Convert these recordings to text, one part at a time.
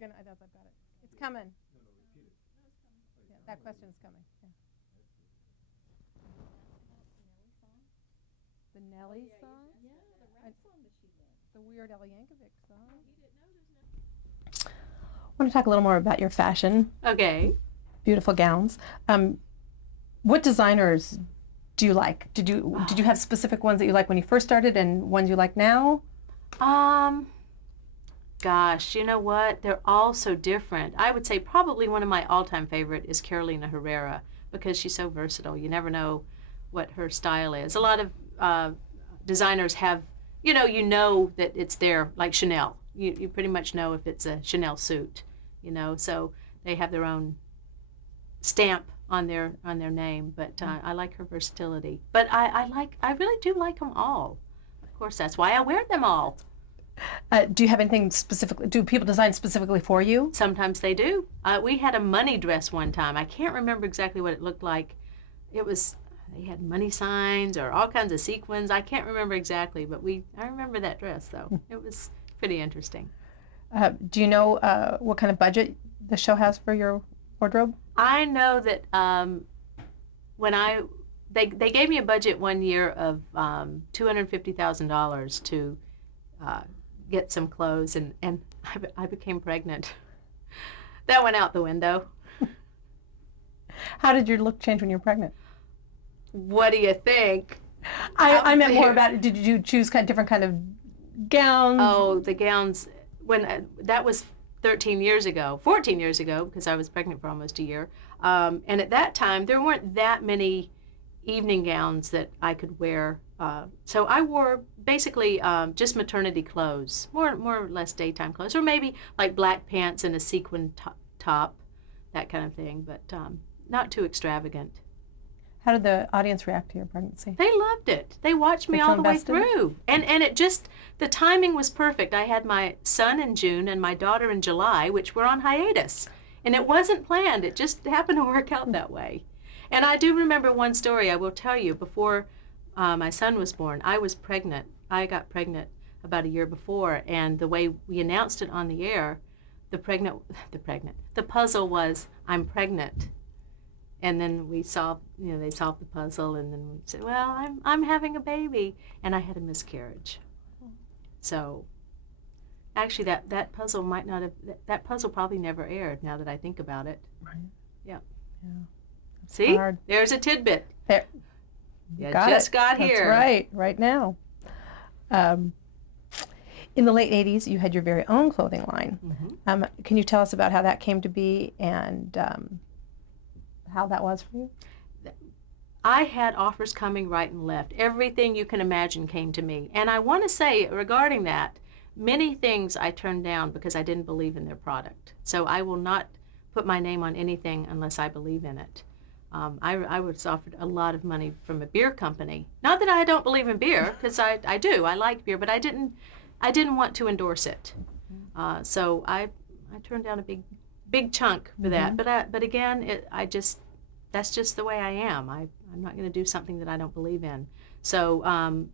gonna. I've got it. It's coming. Yeah, that question's coming. Yeah. The Nelly song. Yeah, the rap song that she did. The Weird Al Yankovic song. I want to talk a little more about your fashion. Okay. Beautiful gowns. What designers do you like? Did you have specific ones that you like when you first started and ones you like now? Gosh, you know what? They're all so different. I would say probably one of my all-time favorite is Carolina Herrera because she's so versatile. You never know what her style is. A lot of designers have, you know that it's there, like Chanel. You pretty much know if it's a Chanel suit, so they have their own stamp on their name. But I like her versatility. But I really do like them all. Of course, that's why I wear them all. Do you have anything specifically? Do people design specifically for you? Sometimes they do. We had a money dress one time. I can't remember exactly what it looked like. They had money signs or all kinds of sequins. I can't remember exactly, but I remember that dress though. It was pretty interesting. Do you know what kind of budget the show has for your wardrobe? I know that they gave me a budget one year of $250,000 to get some clothes, and I became pregnant. That went out the window. How did your look change when you were pregnant? What do you think? I meant more about it. Did you choose different kind of gowns? Oh, the gowns. That was 14 years ago, because I was pregnant for almost a year. And at that time, there weren't that many evening gowns that I could wear. So I wore basically just maternity clothes, more or less daytime clothes, or maybe like black pants and a sequin top, that kind of thing, but not too extravagant. How did the audience react to your pregnancy? They loved it. They watched me all the way through. And the timing was perfect. I had my son in June and my daughter in July, which were on hiatus. And it wasn't planned. It just happened to work out that way. And I do remember one story I will tell you. Before my son was born, I was pregnant. I got pregnant about a year before, and the way we announced it on the air, the puzzle was, I'm pregnant. And then they solved the puzzle, and then we said, well, I'm having a baby, and I had a miscarriage. So actually that puzzle that puzzle probably never aired, now that I think about it. Right. Yeah. See? Hard. There's a tidbit. There. You just got here. That's right now. In the late 80s, you had your very own clothing line. Mm-hmm. Can you tell us about how that came to be and how that was for you? I had offers coming right and left. Everything you can imagine came to me. And I want to say regarding that, many things I turned down because I didn't believe in their product. So I will not put my name on anything unless I believe in it. I was offered a lot of money from a beer company. Not that I don't believe in beer, because I do. I like beer, but I didn't want to endorse it. So I turned down a big chunk for that. But again, that's just the way I am. I'm not going to do something that I don't believe in. So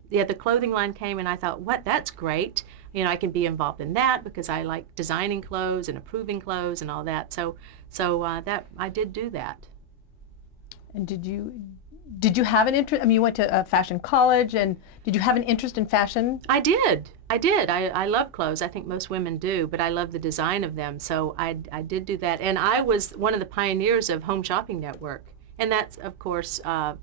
the clothing line came, and I thought, that's great. I can be involved in that because I like designing clothes and approving clothes and all that. So that I did do that. And did you have an interest? I mean, you went to a fashion college, and did you have an interest in fashion? I did. I love clothes. I think most women do, but I love the design of them. So I did do that. And I was one of the pioneers of Home Shopping Network. And that's, of course, I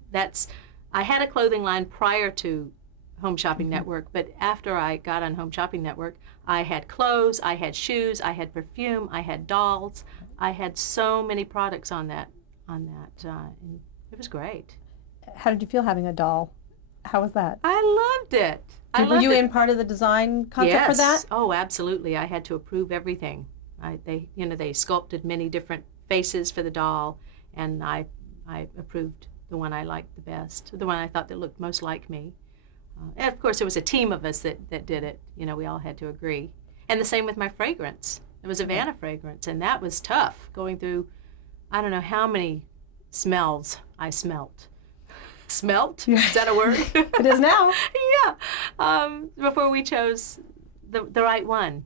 had a clothing line prior to Home Shopping Network, but after I got on Home Shopping Network, I had clothes, I had shoes, I had perfume, I had dolls. I had so many products on that. And it was great. How did you feel having a doll? How was that? I loved it. Were you in part of the design concept for that? Oh, absolutely. I had to approve everything. They sculpted many different faces for the doll, and I approved the one I liked the best, the one I thought that looked most like me. And of course, it was a team of us that did it. We all had to agree. And the same with my fragrance. It was a Vanna fragrance, and that was tough, going through, I don't know how many smells I smelt. Smelt? Is that a word? It is now. Yeah. Before we chose the right one.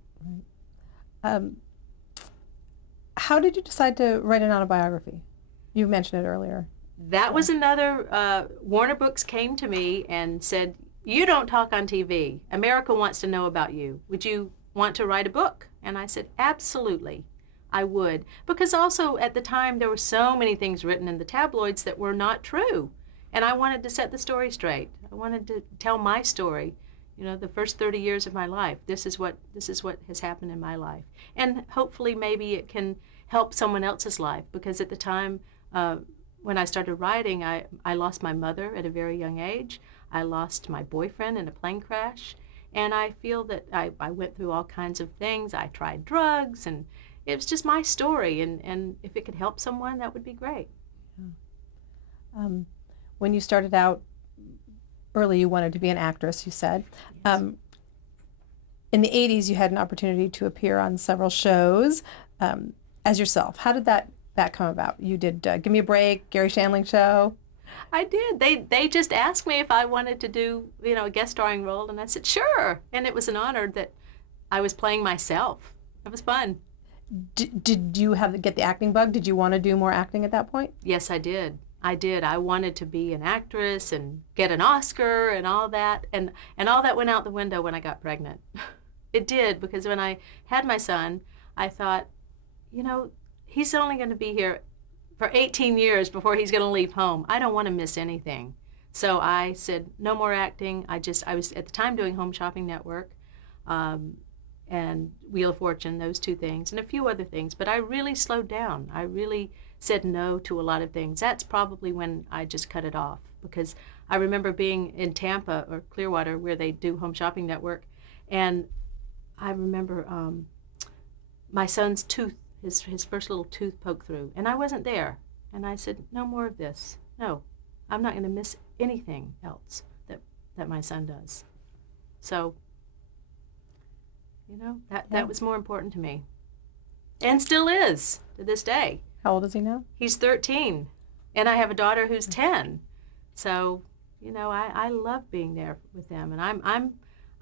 How did you decide to write an autobiography? You mentioned it earlier. That was another, Warner Books came to me and said, you don't talk on TV. America wants to know about you. Would you want to write a book? And I said, absolutely, I would. Because also at the time there were so many things written in the tabloids that were not true. And I wanted to set the story straight. I wanted to tell my story, the first 30 years of my life. This is what has happened in my life. And hopefully maybe it can help someone else's life, because at the time when I started writing, I lost my mother at a very young age. I lost my boyfriend in a plane crash. And I feel that I went through all kinds of things. I tried drugs, and it was just my story. And if it could help someone, that would be great. When you started out early, you wanted to be an actress, you said. Yes. In the 80s, you had an opportunity to appear on several shows as yourself. How did that come about? You did Give Me a Break, Gary Shandling Show. I did. They just asked me if I wanted to do, a guest starring role, and I said, sure. And it was an honor that I was playing myself. It was fun. Did you get the acting bug? Did you want to do more acting at that point? Yes, I did. I wanted to be an actress and get an Oscar and all that. And all that went out the window when I got pregnant. It did, because when I had my son, I thought, he's only going to be here for 18 years before he's going to leave home. I don't want to miss anything. So I said, no more acting. I was at the time doing Home Shopping Network and Wheel of Fortune, those two things, and a few other things. But I really slowed down. I really said no to a lot of things. That's probably when I just cut it off, because I remember being in Tampa or Clearwater, where they do Home Shopping Network, and I remember my son's tooth, his first little tooth poked through, and I wasn't there. And I said, no more of this. No, I'm not going to miss anything else that my son does. So, that was more important to me, and still is to this day. How old is he now? He's 13, and I have a daughter who's 10. So, I love being there with them, and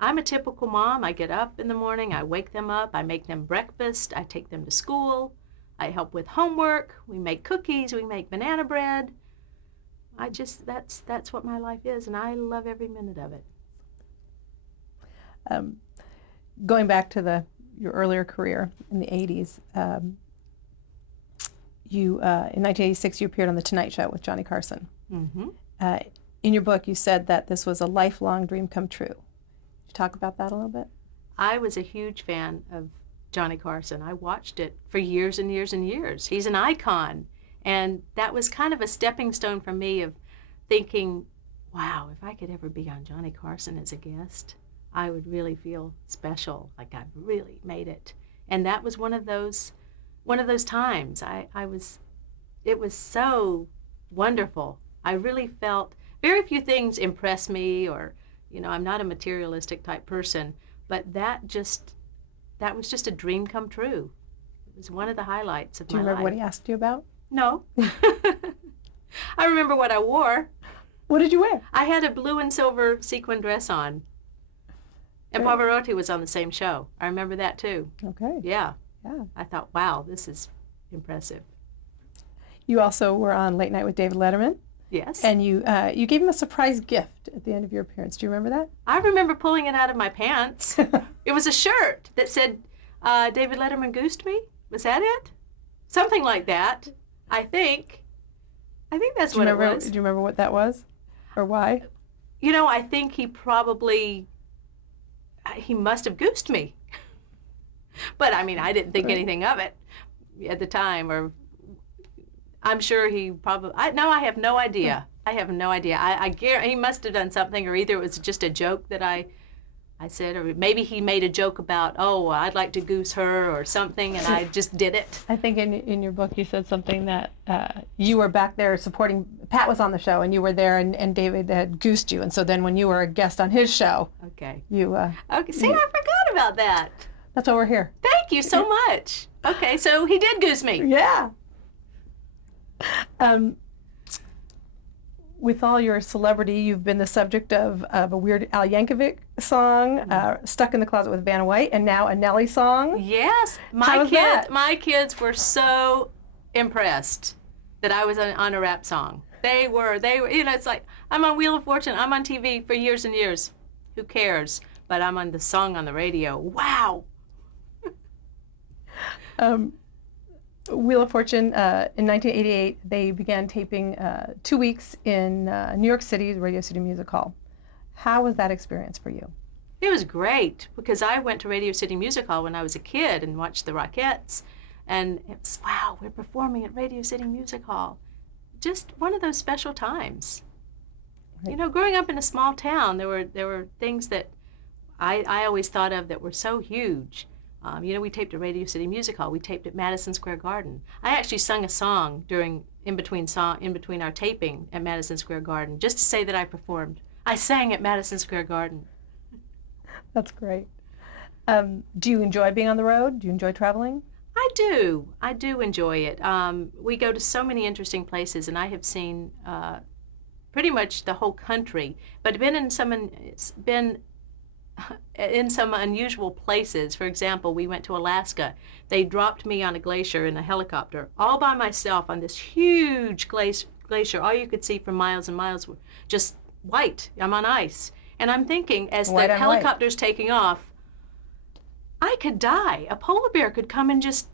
I'm a typical mom. I get up in the morning, I wake them up, I make them breakfast, I take them to school, I help with homework, we make cookies, we make banana bread. That's what my life is, and I love every minute of it. Going back to your earlier career in the 80s, in 1986, you appeared on The Tonight Show with Johnny Carson. Mm-hmm. In your book, you said that this was a lifelong dream come true. Could you talk about that a little bit? I was a huge fan of Johnny Carson. I watched it for years and years and years. He's an icon. And that was kind of a stepping stone for me of thinking, wow, if I could ever be on Johnny Carson as a guest, I would really feel special, like I've really made it. And that was one of those times. It was so wonderful. I really felt very few things impress me, or, I'm not a materialistic type person, but that was just a dream come true. It was one of the highlights of my life. Do you remember what he asked you about? No. I remember what I wore. What did you wear? I had a blue and silver sequin dress on. And Pavarotti was on the same show. I remember that too. Okay. Yeah. Yeah. I thought, wow, this is impressive. You also were on Late Night with David Letterman. Yes. And you gave him a surprise gift at the end of your appearance. Do you remember that? I remember pulling it out of my pants. It was a shirt that said, David Letterman goosed me. Was that it? Something like that, I think. I think that's what it was. Do you remember what that was? Or why? I think he must have goosed me. But I didn't think anything of it at the time, or I'm sure he probably, I have no idea. I have no idea. I guarantee he must have done something, or either it was just a joke that I said, or maybe he made a joke about, oh, I'd like to goose her or something, and I just did it. I think in your book you said something that you were back there supporting, Pat was on the show, and you were there, and David had goosed you, and so then when you were a guest on his show, okay, you... okay, see, I forgot about that. That's why we're here. Thank you so much. Okay, so he did goose me. Yeah. with all your celebrity, you've been the subject of a weird Al Yankovic song, Stuck in the Closet with Vanna White, and now a Nelly song. Yes, How was that? my kids were so impressed that I was on a rap song. They were, it's like, I'm on Wheel of Fortune, I'm on TV for years and years. Who cares? But I'm on the song on the radio. Wow. Wheel of Fortune, in 1988, they began taping 2 weeks in New York City, the Radio City Music Hall. How was that experience for you? It was great because I went to Radio City Music Hall when I was a kid and watched the Rockettes. And it was, wow, we're performing at Radio City Music Hall. Just one of those special times. Right. You know, growing up in a small town, there were things that I always thought of that were so huge. You know, we taped at Radio City Music Hall. We taped at Madison Square Garden. I actually sung a song in between our taping at Madison Square Garden, just to say that I performed. I sang at Madison Square Garden. That's great. Do you enjoy being on the road? Do you enjoy traveling? I do. I do enjoy it. We go to so many interesting places, and I have seen pretty much the whole country, but been in some unusual places. For example, we went to Alaska. They dropped me on a glacier in a helicopter, all by myself on this huge glacier. All you could see for miles and miles were just white. I'm on ice. And I'm thinking, as White the on helicopter's taking off, I could die. A polar bear could come and just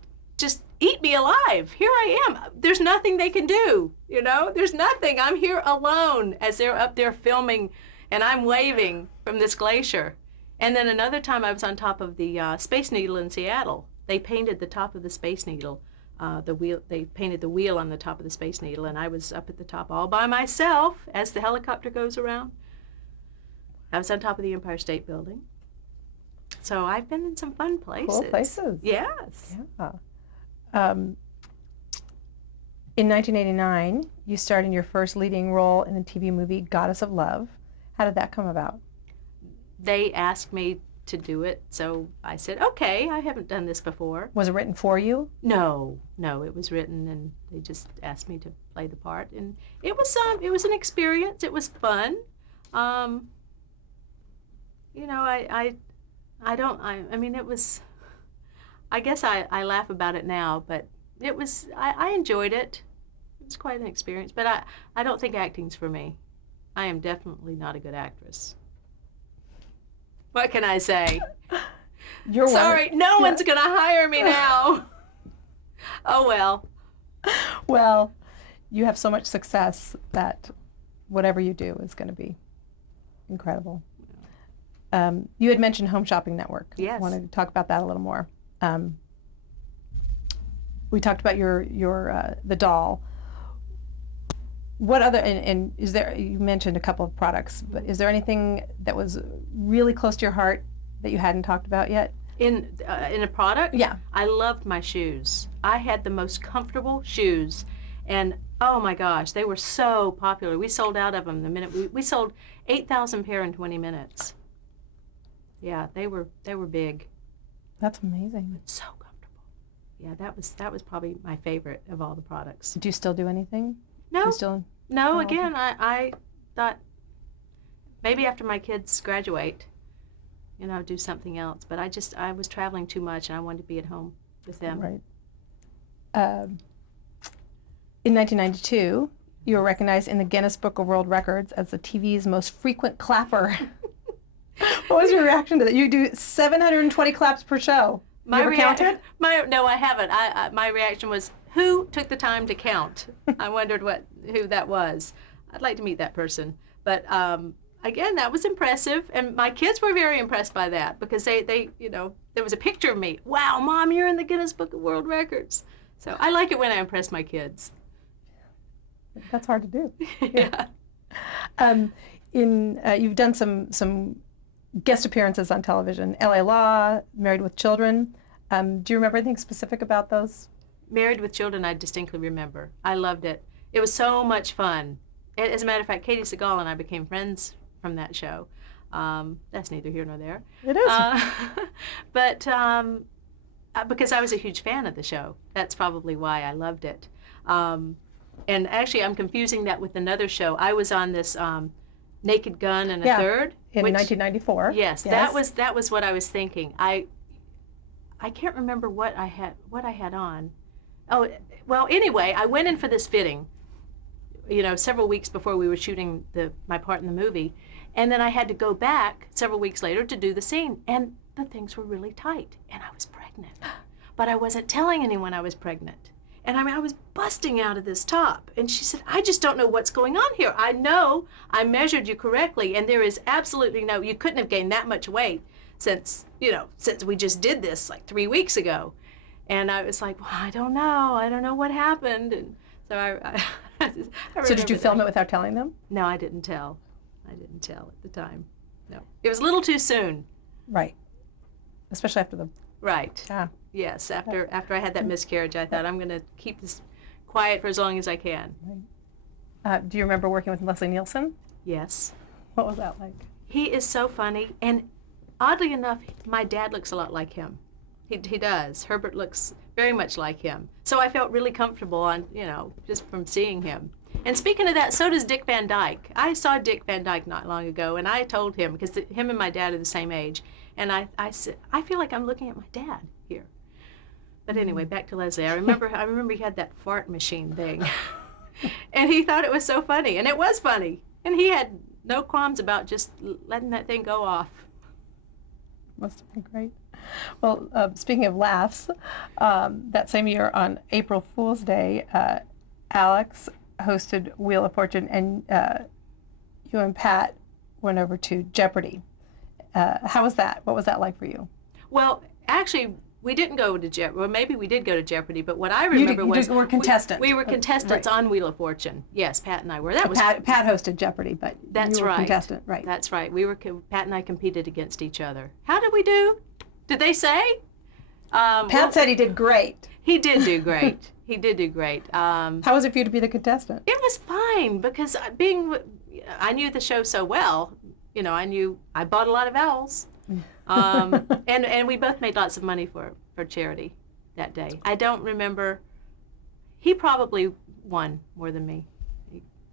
eat me alive. Here I am. There's nothing they can do, you know? There's nothing. I'm here alone as they're up there filming, and I'm waving from this glacier. And then another time I was on top of the Space Needle in Seattle. They painted the top of the Space Needle, they painted the wheel on the top of the Space Needle, and I was up at the top all by myself as the helicopter goes around. I was on top of the Empire State Building. So I've been in some fun places. Cool places. Yes. Yeah. In 1989, you starred in your first leading role in the TV movie Goddess of Love. How did that come about? They asked me to do it, so I said, okay, I haven't done this before. Was it written for you? No, it was written, and they just asked me to play the part, and it was an experience. It was fun. You know, I mean, it was, I guess I laugh about it now, but it was, I enjoyed it. It was quite an experience, but I don't think acting's for me. I am definitely not a good actress. What can I say? You're sorry, no one's gonna hire me now. Oh well. Well, you have so much success that whatever you do is going to be incredible. You had mentioned Home Shopping Network. Yes. I wanted to talk about that a little more. We talked about your the doll. What other, and is there, you mentioned a couple of products, but is there anything that was really close to your heart that you hadn't talked about yet? In a product? Yeah. I loved my shoes. I had the most comfortable shoes, and oh my gosh, they were so popular. We sold out of them the minute we sold 8,000 pair in 20 minutes. Yeah, they were big. That's amazing. So comfortable. Yeah, that was probably my favorite of all the products. Do you still do anything? No. You still? No, Oh, again, I thought maybe after my kids graduate, you know, do something else. But I was traveling too much, and I wanted to be at home with them. Right. In 1992, you were recognized in the Guinness Book of World Records as the TV's most frequent clapper. What was your reaction to that? You do 720 claps per show. You ever counted? No, I haven't. My reaction was, who took the time to count? I wondered who that was. I'd like to meet that person. But again, that was impressive, and my kids were very impressed by that because they you know, there was a picture of me. Wow, Mom, you're in the Guinness Book of World Records. So I like it when I impress my kids. That's hard to do. Yeah. You've done some guest appearances on television. L.A. Law, Married with Children. Do you remember anything specific about those? Married with Children, I distinctly remember. I loved it. It was so much fun. As a matter of fact, Katie Segal and I became friends from that show. That's neither here nor there. It is. But because I was a huge fan of the show. That's probably why I loved it. And actually, I'm confusing that with another show. I was on this Naked Gun and a Yeah, Third. in 1994. Yes, that was what I was thinking. I can't remember what I had on. Oh, well, anyway, I went in for this fitting, several weeks before we were shooting my part in the movie. And then I had to go back several weeks later to do the scene. And the things were really tight. And I was pregnant. But I wasn't telling anyone I was pregnant. And I was busting out of this top. And she said, I just don't know what's going on here. I know I measured you correctly. And there is absolutely you couldn't have gained that much weight since we just did this like 3 weeks ago. And I was like, well, I don't know what happened. And so I So did you film it without telling them? No, I didn't tell. I didn't tell at the time. No. It was a little too soon. Right. Especially after the... Right. Yeah. Yes, after I had that miscarriage, I thought I'm going to keep this quiet for as long as I can. Right. Do you remember working with Leslie Nielsen? Yes. What was that like? He is so funny, and oddly enough, my dad looks a lot like him. He does. Herbert looks very much like him. So I felt really comfortable on, just from seeing him. And speaking of that, so does Dick Van Dyke. I saw Dick Van Dyke not long ago, and I told him, because him and my dad are the same age, and I said, I feel like I'm looking at my dad here. But anyway, back to Leslie. I remember he had that fart machine thing, and he thought it was so funny, and it was funny, and he had no qualms about just letting that thing go off. Must have been great. Well, speaking of laughs, that same year on April Fool's Day, Alex hosted Wheel of Fortune, and you and Pat went over to Jeopardy. How was that? What was that like for you? Well, actually, we didn't go to Jeopardy. Well, maybe we did go to Jeopardy, but what I remember was we were contestants. We were contestants right. on Wheel of Fortune. Yes, Pat and I were. Pat hosted Jeopardy, but that's you were right. Contestant, right? That's right. Pat and I competed against each other. How did we do? Did they say? Pat said he did great. He did do great. He did do great. How was it for you to be the contestant? It was fine because I knew the show so well. I bought a lot of owls. And we both made lots of money for charity that day. I don't remember. He probably won more than me,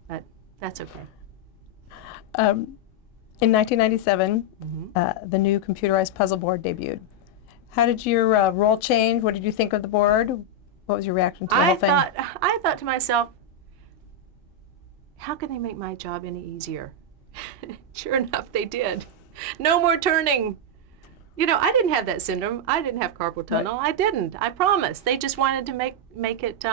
but that's okay. In 1997, Mm-hmm. the new computerized puzzle board debuted. How did your role change? What did you think of the board? What was your reaction to the whole thing? I thought to myself, how can they make my job any easier? Sure enough, they did. No more turning. I didn't have that syndrome. I didn't have carpal tunnel. Right. I didn't. I promise. They just wanted to make it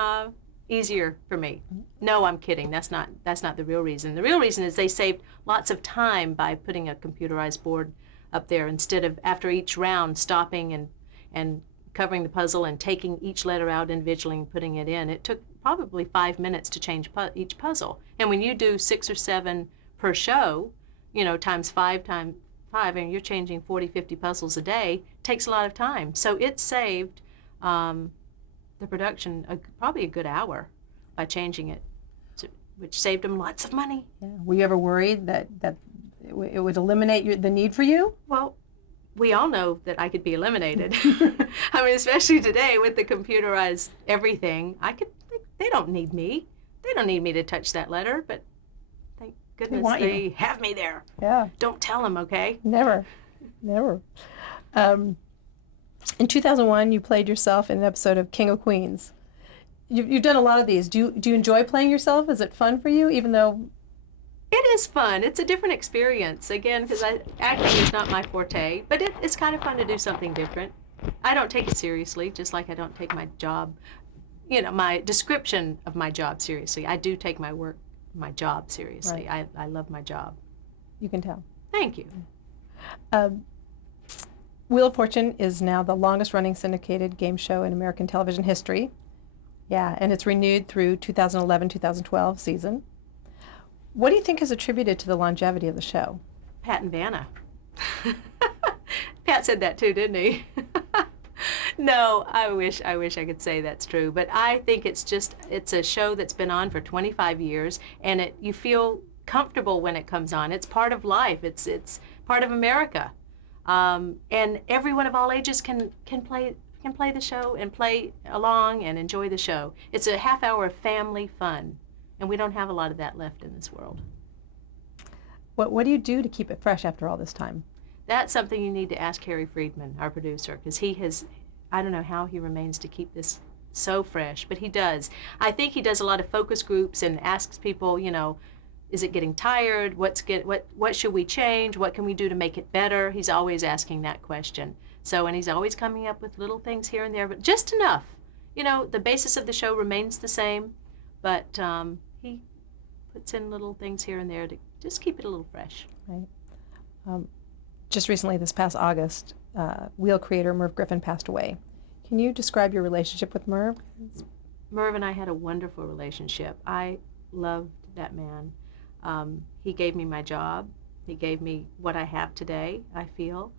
easier for me. No, I'm kidding. That's not the real reason. The real reason is they saved lots of time by putting a computerized board up there instead of after each round stopping and covering the puzzle and taking each letter out individually and putting it in. It took probably 5 minutes to change each puzzle. And when you do 6 or 7 per show, times 5, and you're changing 40, 50 puzzles a day, takes a lot of time. So it saved the production probably a good hour by changing it, which saved them lots of money. Yeah. Were you ever worried that it would eliminate the need for you? Well, we all know that I could be eliminated. Especially today with the computerized everything, they don't need me. They don't need me to touch that letter, but thank goodness they have me there. Yeah. Don't tell them, okay? Never. In 2001, you played yourself in an episode of King of Queens. You've done a lot of these. Do you enjoy playing yourself? Is it fun for you, even though... It is fun. It's a different experience, again, because acting is not my forte, but it's kind of fun to do something different. I don't take it seriously, just like I don't take my job, my description of my job seriously. I do take my job seriously. Right. I love my job. You can tell. Thank you. Wheel of Fortune is now the longest-running syndicated game show in American television history. Yeah, and it's renewed through 2011-2012 season. What do you think is attributed to the longevity of the show? Pat and Vanna. Pat said that too, didn't he? No, I wish I could say that's true, but I think it's a show that's been on for 25 years, and you feel comfortable when it comes on. It's part of life. It's part of America, and everyone of all ages can can play the show and play along and enjoy the show. It's a half hour of family fun, and we don't have a lot of that left in this world. What do you do to keep it fresh after all this time? That's something you need to ask Harry Friedman, our producer, because he has, I don't know how he remains to keep this so fresh, but he does. I think he does a lot of focus groups and asks people, you know, is it getting tired? What should we change? What can we do to make it better? He's always asking that question. So, and he's always coming up with little things here and there, but just enough. You know, the basis of the show remains the same, but he puts in little things here and there to just keep it a little fresh. Right. Just recently, this past August, Wheel creator Merv Griffin passed away. Can you describe your relationship with Merv? Merv and I had a wonderful relationship. I loved that man. He gave me my job. He gave me what I have today, I feel.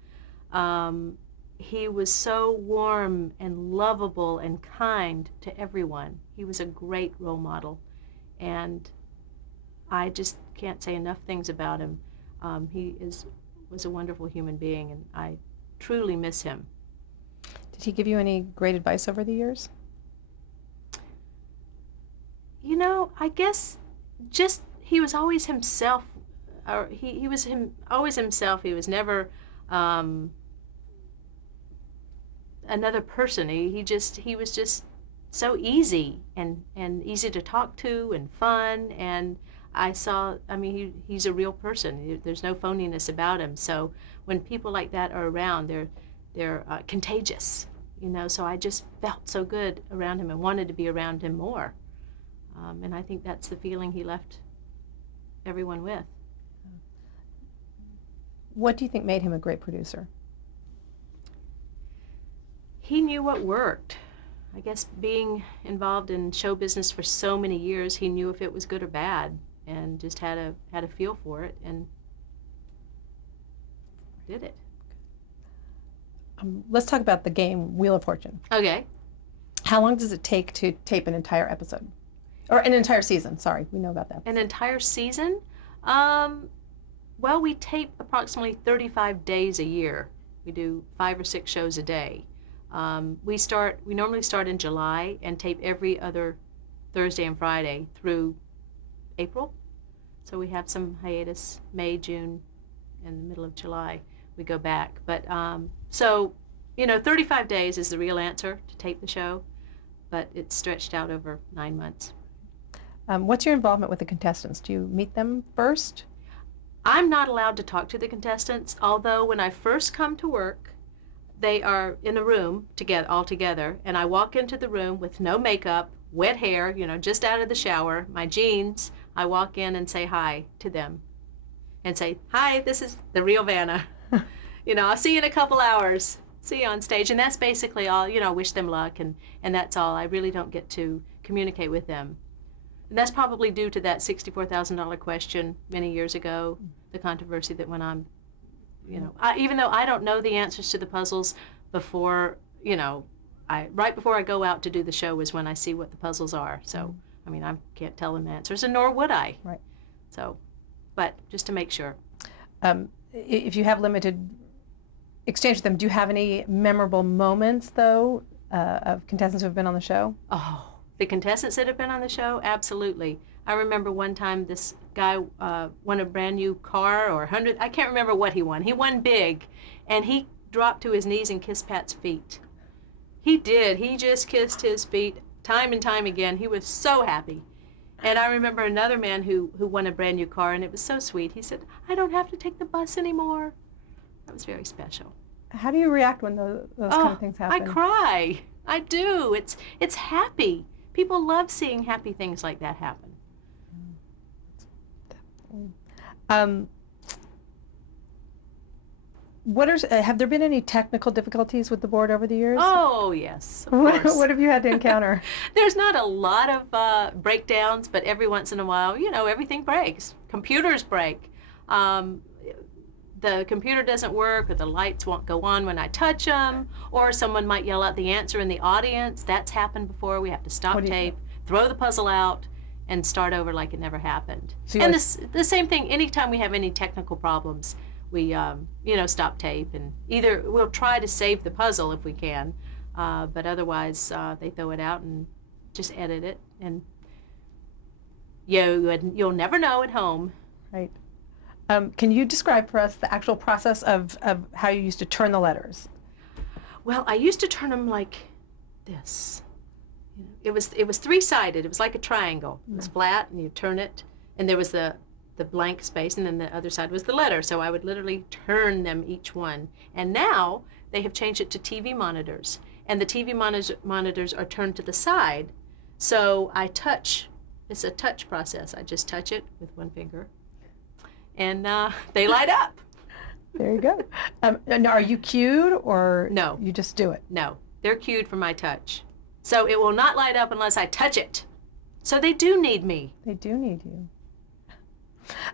He was so warm and lovable and kind to everyone. He was a great role model, and I just can't say enough things about him. He was a wonderful human being, and I truly miss him. Did he give you any great advice over the years? You know, I guess just he was always himself, or he was always himself. He was never another person. He was just so easy and easy to talk to and fun, and he's a real person. There's no phoniness about him. So when people like that are around, they're contagious, you know. So I just felt so good around him and wanted to be around him more. And I think that's the feeling he left everyone with. What do you think made him a great producer? He knew what worked. I guess being involved in show business for so many years, he knew if it was good or bad, and just had a feel for it and did it. Let's talk about the game Wheel of Fortune. Okay. How long does it take to tape an entire episode? Or an entire season, sorry, we know about that. An entire season? Well, we tape approximately 35 days a year. We do 5 or 6 shows a day. We normally start in July and tape every other Thursday and Friday through April. So we have some hiatus, May, June, and the middle of July we go back. But so, you know, 35 days is the real answer to tape the show, but it's stretched out over 9 months. What's your involvement with the contestants? Do you meet them first? I'm not allowed to talk to the contestants, although when I first come to work, they are in a room all together, and I walk into the room with no makeup, wet hair, you know, just out of the shower, my jeans. I walk in and say hi to them and say, hi, this is the real Vanna. You know, I'll see you in a couple hours. See you on stage. And that's basically all, you know, wish them luck, and that's all. I really don't get to communicate with them. And that's probably due to that $64,000 question many years ago, the controversy that went on. You know, even though I don't know the answers to the puzzles before, you know, right before I go out to do the show is when I see what the puzzles are. So, I mean, I can't tell them answers, and nor would I. Right. So, but just to make sure. If you have limited exchange with them, do you have any memorable moments, though, of contestants who have been on the show? Oh, the contestants that have been on the show? Absolutely. I remember one time this guy won a brand new car or 100, I can't remember what he won. He won big, and he dropped to his knees and kissed Pat's feet. He did. He just kissed his feet time and time again. He was so happy. And I remember another man who won a brand new car, and it was so sweet. He said, I don't have to take the bus anymore. That was very special. How do you react when those kind of things happen? I cry. I do. It's happy. People love seeing happy things like that happen. Have there been any technical difficulties with the board over the years? Oh, yes, of course. What have you had to encounter? There's not a lot of breakdowns, but every once in a while, you know, everything breaks. Computers break. The computer doesn't work, or the lights won't go on when I touch them, or someone might yell out the answer in the audience. That's happened before. We have to stop tape, throw the puzzle out, and start over like it never happened. So and the same thing, anytime we have any technical problems, we you know, stop tape, and either we'll try to save the puzzle if we can, But otherwise, they throw it out and just edit it, and you'll never know at home. Right. Can you describe for us the actual process of how you used to turn the letters? Well, I used to turn them like this. It was three-sided. It was like a triangle. It was flat, and you turn it, and there was the blank space, and then the other side was the letter. So I would literally turn them each one. And now they have changed it to TV monitors, and the TV monitors are turned to the side. So I touch. It's a touch process. I just touch it with one finger, and they light up. There you go. And are you cued, or No. you just do it? No, they're cued for my touch. So it will not light up unless I touch it. So they do need me. They do need you.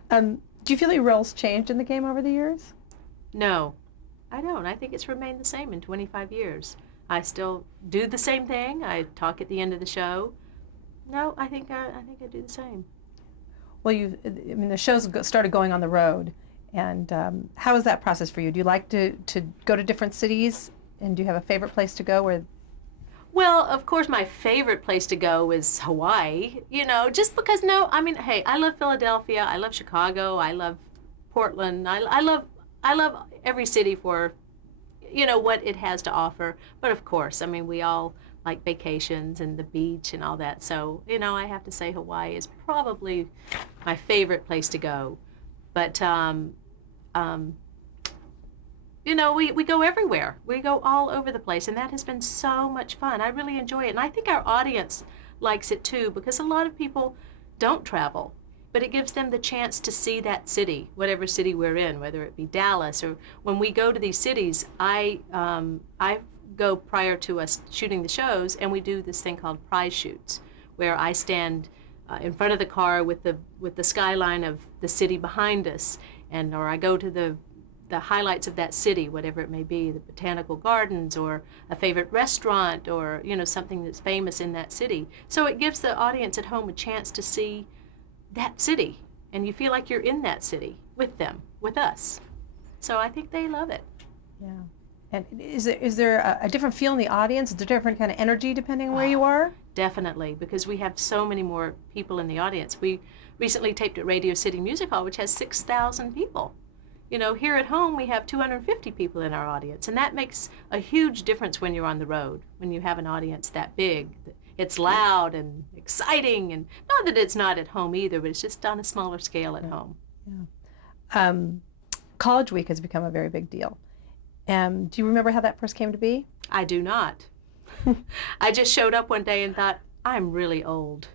Do you feel your role's changed in the game over the years? No, I don't. I think it's remained the same in 25 years. I still do the same thing. I talk at the end of the show. No, I think I do the same. Well, the show's started going on the road, and how is that process for you? Do you like to go to different cities, and do you have a favorite place to go where? Well, of course, my favorite place to go is Hawaii, just because, hey, I love Philadelphia, I love Chicago, I love Portland, I love every city for, what it has to offer. But of course, we all like vacations and the beach and all that. So, I have to say Hawaii is probably my favorite place to go. But, we go everywhere. We go all over the place, and that has been so much fun. I really enjoy it, and I think our audience likes it too, because a lot of people don't travel, but it gives them the chance to see that city, whatever city we're in, whether it be Dallas, or when we go to these cities, I go prior to us shooting the shows, and we do this thing called prize shoots, where I stand in front of the car with the skyline of the city behind us, or I go to the highlights of that city, whatever it may be, the botanical gardens or a favorite restaurant, or something that's famous in that city. So it gives the audience at home a chance to see that city, and you feel like you're in that city with them, with us. So I think they love it. Yeah. And is there a different feel in the audience? Is there a different kind of energy depending on where you are? Definitely, because we have so many more people in the audience. We recently taped at Radio City Music Hall, which has 6,000 people. Here at home, we have 250 people in our audience, and that makes a huge difference when you're on the road, when you have an audience that big. It's loud and exciting, and not that it's not at home either, but it's just on a smaller scale at home. Yeah. College Week has become a very big deal. Do you remember how that first came to be? I do not. I just showed up one day and thought, I'm really old.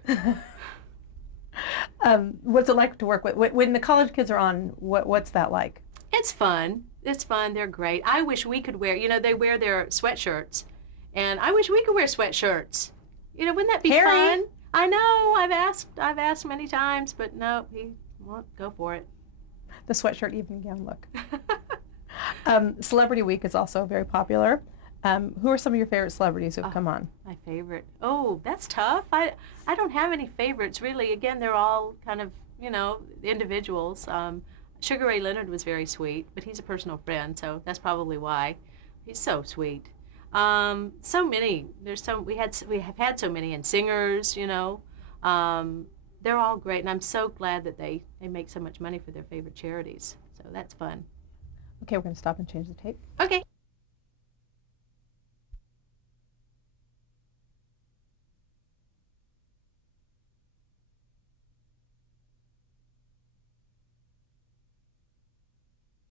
What's it like to work with? When the college kids are on, what's that like? It's fun. It's fun. They're great. I wish we could wear, they wear their sweatshirts, and I wish we could wear sweatshirts. Wouldn't that be fun? I know. I've asked many times, but no, he won't go for it. The sweatshirt evening gown look. Celebrity Week is also very popular. Who are some of your favorite celebrities who have come on? My favorite? Oh, that's tough. I don't have any favorites, really. Again, they're all kind of, individuals. Sugar Ray Leonard was very sweet, but he's a personal friend, so that's probably why. He's so sweet. So many. We have had so many, and singers, they're all great, and I'm so glad that they make so much money for their favorite charities. So that's fun. Okay, we're going to stop and change the tape. Okay.